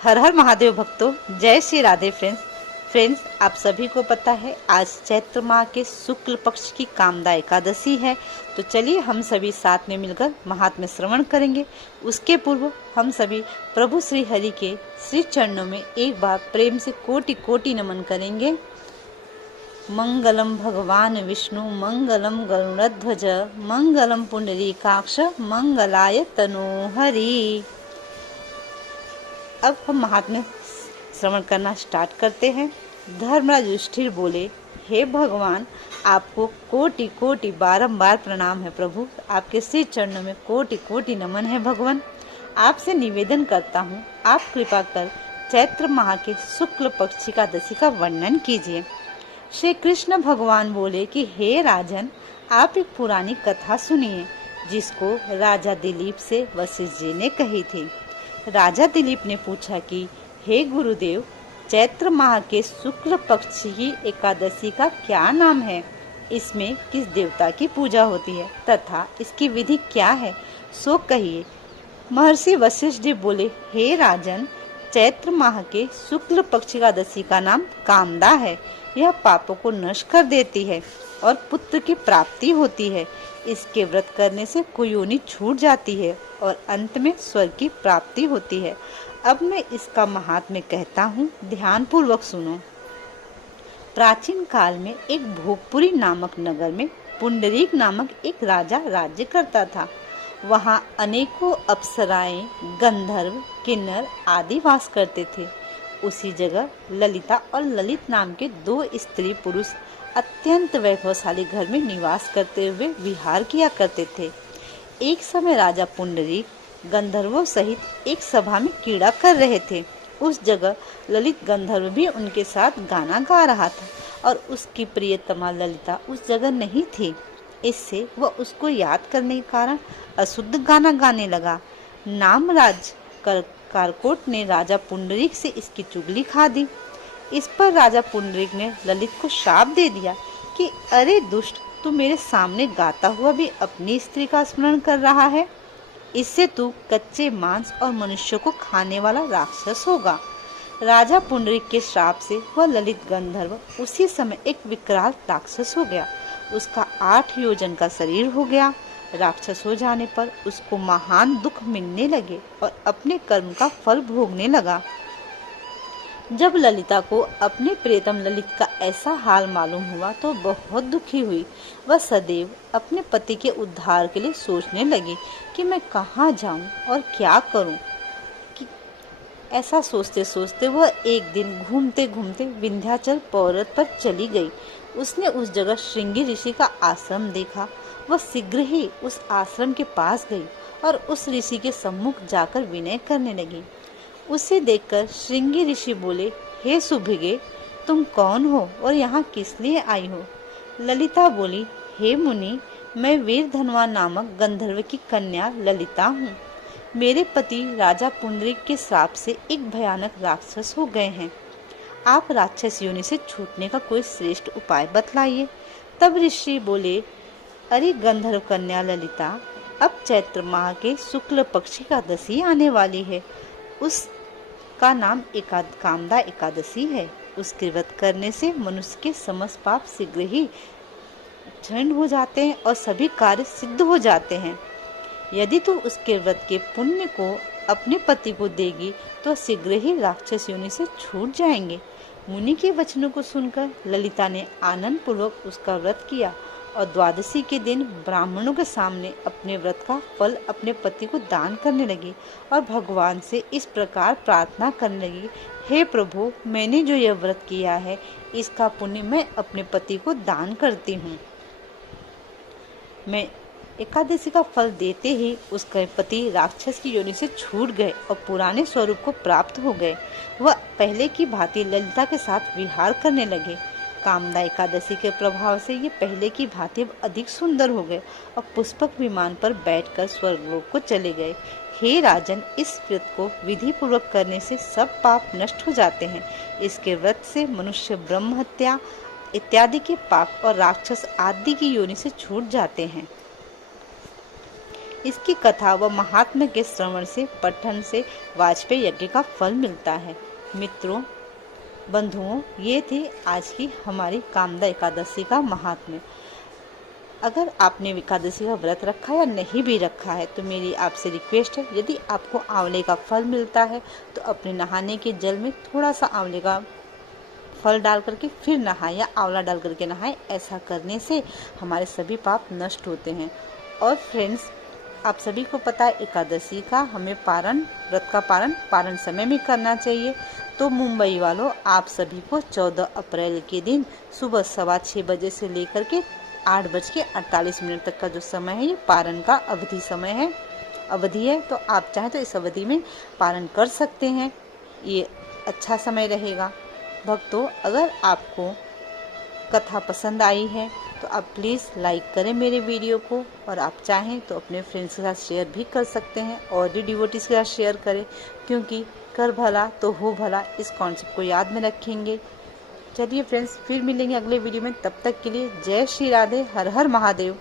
हर हर महादेव भक्तों, जय श्री राधे फ्रेंड्स, आप सभी को पता है आज चैत्र माह के शुक्ल पक्ष की कामदा एकादशी है। तो चलिए हम सभी साथ में मिलकर महात्म्य श्रवण करेंगे। उसके पूर्व हम सभी प्रभु श्री हरि के श्री चरणों में एक बार प्रेम से कोटि कोटि नमन करेंगे। मंगलम भगवान विष्णु मंगलम गरुड़ध्वज मंगलम पुंडरीकाक्ष मंगलाय तनोहरि। अब हम महात्म्य श्रवण करना स्टार्ट करते हैं। धर्मराज युधिष्ठिर बोले, हे भगवान, आपको कोटि कोटि बारंबार प्रणाम है प्रभु। आपके श्री चरणों में कोटि कोटि नमन है भगवान। आपसे निवेदन करता हूँ, आप कृपा कर चैत्र माह के शुक्ल पक्ष एकादशी का वर्णन कीजिए। श्री कृष्ण भगवान बोले कि हे राजन, आप एक पुरानी कथा सुनिए जिसको राजा दिलीप से वशिष्ठ जी ने कही थी। राजा दिलीप ने पूछा कि हे गुरुदेव, चैत्र माह के शुक्ल पक्ष की एकादशी का क्या नाम है? इसमें किस देवता की पूजा होती है तथा इसकी विधि क्या है, सो कहिए। महर्षि वशिष्ठ जी बोले, हे राजन, चैत्र माह के शुक्ल पक्ष एकादशी का नाम कामदा है। यह पापों को नष्ट कर देती है और पुत्र की प्राप्ति होती है। इसके व्रत करने से कुयोनि छूट जाती है और अंत में स्वर्ग की प्राप्ति होती है। अब मैं इसका महात्म्य कहता हूँ, ध्यान पूर्वक सुनो। प्राचीन काल में एक भोगपुरी नामक नगर में पुंडरीक नामक एक राजा राज्य करता था। वहाँ अनेकों अप्सराएं, गंधर्व, किन्नर आदि वास करते थे। उसी जगह ललिता और ललित नाम के दो स्त्री पुरुष अत्यंत वैभवशाली घर में निवास करते हुए विहार किया करते थे। एक समय राजा पुंडरीक गंधर्वों सहित एक सभा में क्रीड़ा कर रहे थे। उस जगह ललित गंधर्व भी उनके साथ गाना गा रहा था और उसकी प्रियतमा ललिता उस जगह नहीं थी। इससे वह उसको याद करने के कारण अशुद्ध गाना गाने लगा। नामराज कारकोट ने राजा पुंडरीक से इसकी चुगली खा दी। इस पर राजा पुंडरीक ने ललित को श्राप दे दिया कि अरे दुष्ट, तू मेरे सामने गाता हुआ भी अपनी स्त्री का स्मरण कर रहा है। इससे तू कच्चे मांस और मनुष्यों को खाने वाला राक्षस होगा। राजा पुंडरीक के श्राप से वह ललित गंधर्व उसी समय एक विकराल राक्षस हो गया। उसका 8 योजन का शरीर हो गया। राक्षस हो जाने पर उसको महान दुख मिलने लगे और अपने कर्म का फल भोगने लगा। जब ललिता को अपने प्रियतम ललित का ऐसा हाल मालूम हुआ तो बहुत दुखी हुई। वह सदैव अपने पति के उद्धार के लिए सोचने लगी कि मैं कहाँ जाऊं और क्या करूं। ऐसा सोचते सोचते वह एक दिन घूमते घूमते विंध्याचल पर्वत पर चली गई। उसने उस जगह श्रृंगी ऋषि का आश्रम देखा। वह शीघ्र ही उस आश्रम के पास गई और उस ऋषि के सम्मुख जाकर विनय करने लगी। उसे देखकर श्रृंगी ऋषि बोले, हे सुभगे, तुम कौन हो और यहाँ किस लिए आई हो? ललिता बोली, हे मुनि, मैं वीर धनवान नामक गंधर्व की कन्या ललिता हूँ। मेरे पति राजा पुंडरीक के श्राप से एक भयानक राक्षस हो गए हैं। आप राक्षस योनि से छूटने का कोई श्रेष्ठ उपाय बतलाइए। तब ऋषि बोले, अरे गंधर्व कन्या ललिता, अब चैत्र माह के शुक्ल पक्ष एकादशी आने वाली है। उसका नाम कामदा एकादशी है। उसके व्रत करने से मनुष्य के समस्त पाप शीघ्र ही क्षण हो जाते हैं और सभी कार्य सिद्ध हो जाते हैं। यदि तू उसके व्रत के पुण्य को अपने पति को देगी तो शीघ्र ही राक्षस योनि से छूट जाएंगे। मुनि के वचनों को सुनकर ललिता ने आनंद पूर्वक उसका व्रत किया और द्वादशी के दिन ब्राह्मणों के सामने अपने व्रत का फल अपने पति को दान करने लगी और भगवान से इस प्रकार प्रार्थना करने लगी, हे प्रभु, मैंने जो यह व्रत किया है इसका पुण्य मैं अपने पति को दान करती हूँ। मैं एकादशी का फल देते ही उसके पति राक्षस की योनि से छूट गए और पुराने स्वरूप को प्राप्त हो गए। वह पहले की भांति ललिता के साथ विहार करने लगे। कामदा एकादशी के प्रभाव से ये पहले की भांति अधिक सुंदर हो गए और पुष्पक विमान पर बैठकर स्वर्गलोक को चले गए। हे राजन, इस व्रत को विधि पूर्वक करने से सब पाप नष्ट हो जाते हैं। इसके व्रत से मनुष्य ब्रह्म हत्या इत्यादि के पाप और राक्षस आदि की योनि से छूट जाते हैं। इसकी कथा व महात्म्य के श्रवण से, पठन से वाजपेयी यज्ञ का फल मिलता है। मित्रों, बंधुओं, ये थी आज की हमारी कामदा एकादशी का महात्म्य। अगर आपने एकादशी का व्रत रखा या नहीं भी रखा है तो मेरी आपसे रिक्वेस्ट है, यदि आपको आंवले का फल मिलता है तो अपने नहाने के जल में थोड़ा सा आंवले का फल डाल करके फिर नहाएं या आंवला डाल करके नहाएं। ऐसा करने से हमारे सभी पाप नष्ट होते हैं। और फ्रेंड्स, आप सभी को पता है एकादशी का हमें व्रत का पारण समय में करना चाहिए। तो मुंबई वालों, आप सभी को 14 अप्रैल के दिन सुबह 6:15 बजे से लेकर के 8:48 तक का जो समय है, ये पारण का अवधि है। तो आप चाहें तो इस अवधि में पारण कर सकते हैं, ये अच्छा समय रहेगा। भक्तों, अगर आपको कथा पसंद आई है तो आप प्लीज़ लाइक करें मेरे वीडियो को, और आप चाहें तो अपने फ्रेंड्स के साथ शेयर भी कर सकते हैं और भी डिवोटीज के साथ शेयर करें, क्योंकि कर भला तो हो भला, इस कॉन्सेप्ट को याद में रखेंगे। चलिए फ्रेंड्स, फिर मिलेंगे अगले वीडियो में। तब तक के लिए जय श्री राधे, हर हर महादेव।